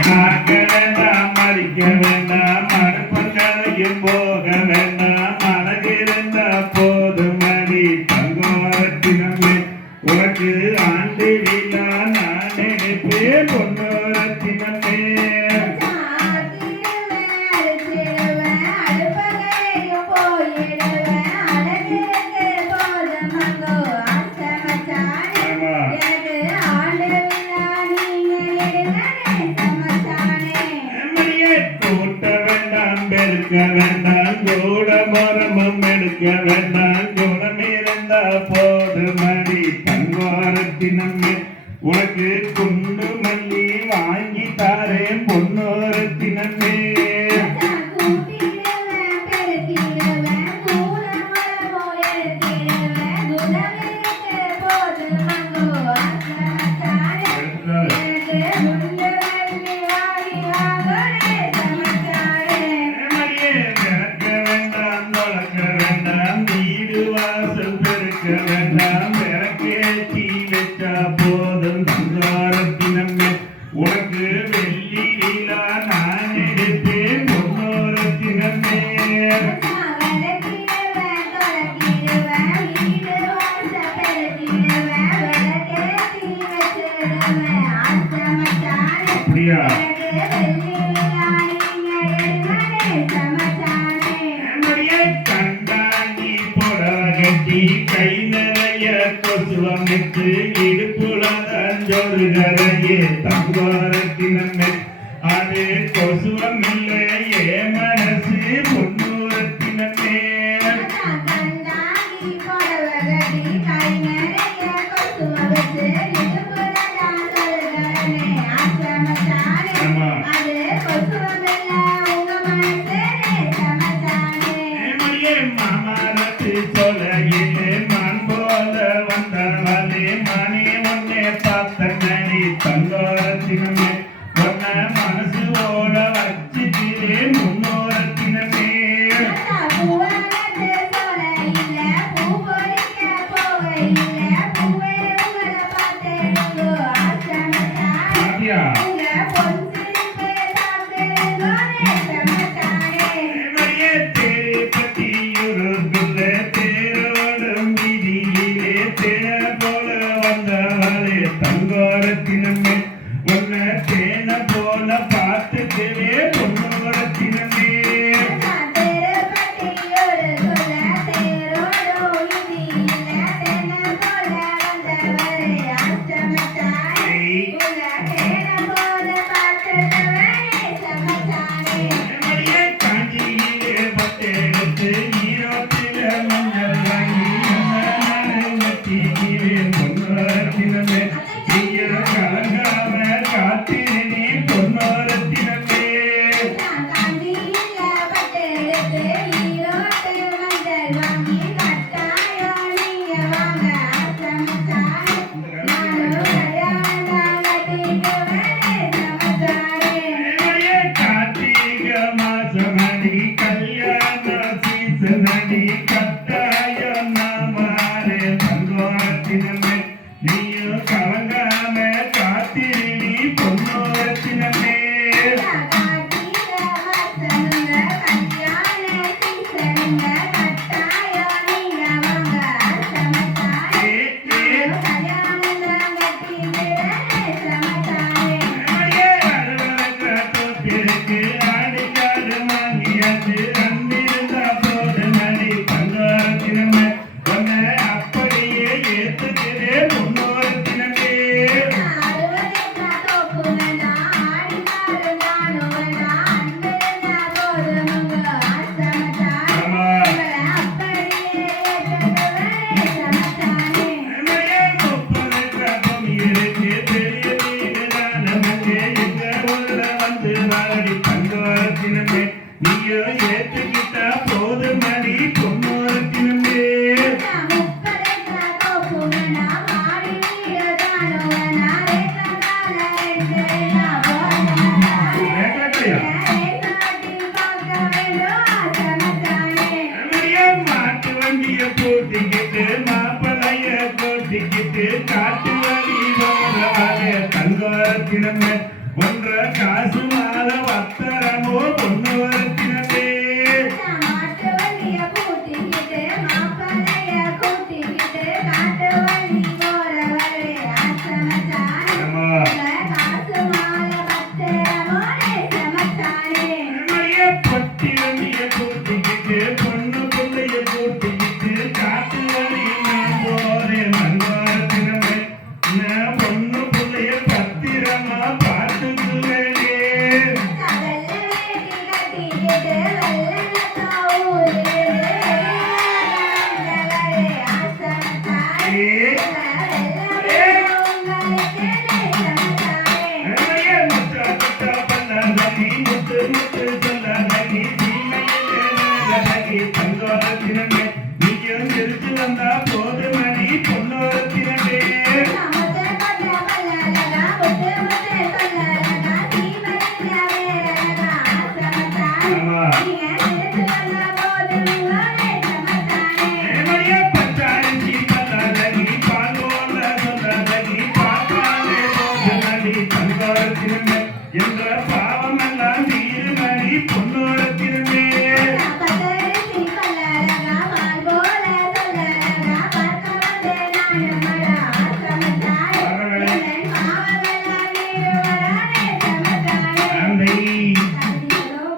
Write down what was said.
காக்க வேண்டாம் மறிக்க வேண்டாம் மடுப்பங்களையும் போக வேண்டாம் மனதிருந்த போதும் மணி தங்கோரத்தினமே உனக்கு ஆண்டு விழா நான் நினைப்பேன் பொன்னோரத்தினமே வேண்டாம் கூட மரமம் எடுக்க வேண்டாம் குணம் இருந்தா போது மணி தங்கோரத்தினமே உனக்கு குண்டு மல்லி வாங்கி தாரேன் பொன்னோரத்தினமே வேண்டாம் விளக்கேற்றி வச்சா போதும் தங்கோரத்தினமே உனக்கு வெள்ளி விழா நான் எடுத்தேன் பொன்னோரத்தினமே அப்படியா கை நிறைய கொசுவமைத்து இடுப்புலதான் ஜோடுகரையே தங்கோரத்தினமே அது கொசுவம் இல்லையே மனசு பொன்னூரத்தினமே மாமாரத்து சொலையிலே மான் போல வந்தவளே மணி ஒன்னே பார்த்த நடி தங்கோரத்தினமே ஒன்ன மனசு ஓட வச்சுக்கிறே முன்னோரத்தினமே தங்கோரத்தினமே உன்னை தேன போல பார்த்துக்கவே பொன்னோரத்தினமே காஞ்சியிலே பட்டெடுத்து ஈரோட்டில மஞ்சள் வாங்கி பொன்னோரத்தினமே கலங்காம காத்திருநீ பொன்னோரத்தினமே காசு மாலை பத்திரமோ பொண்ணு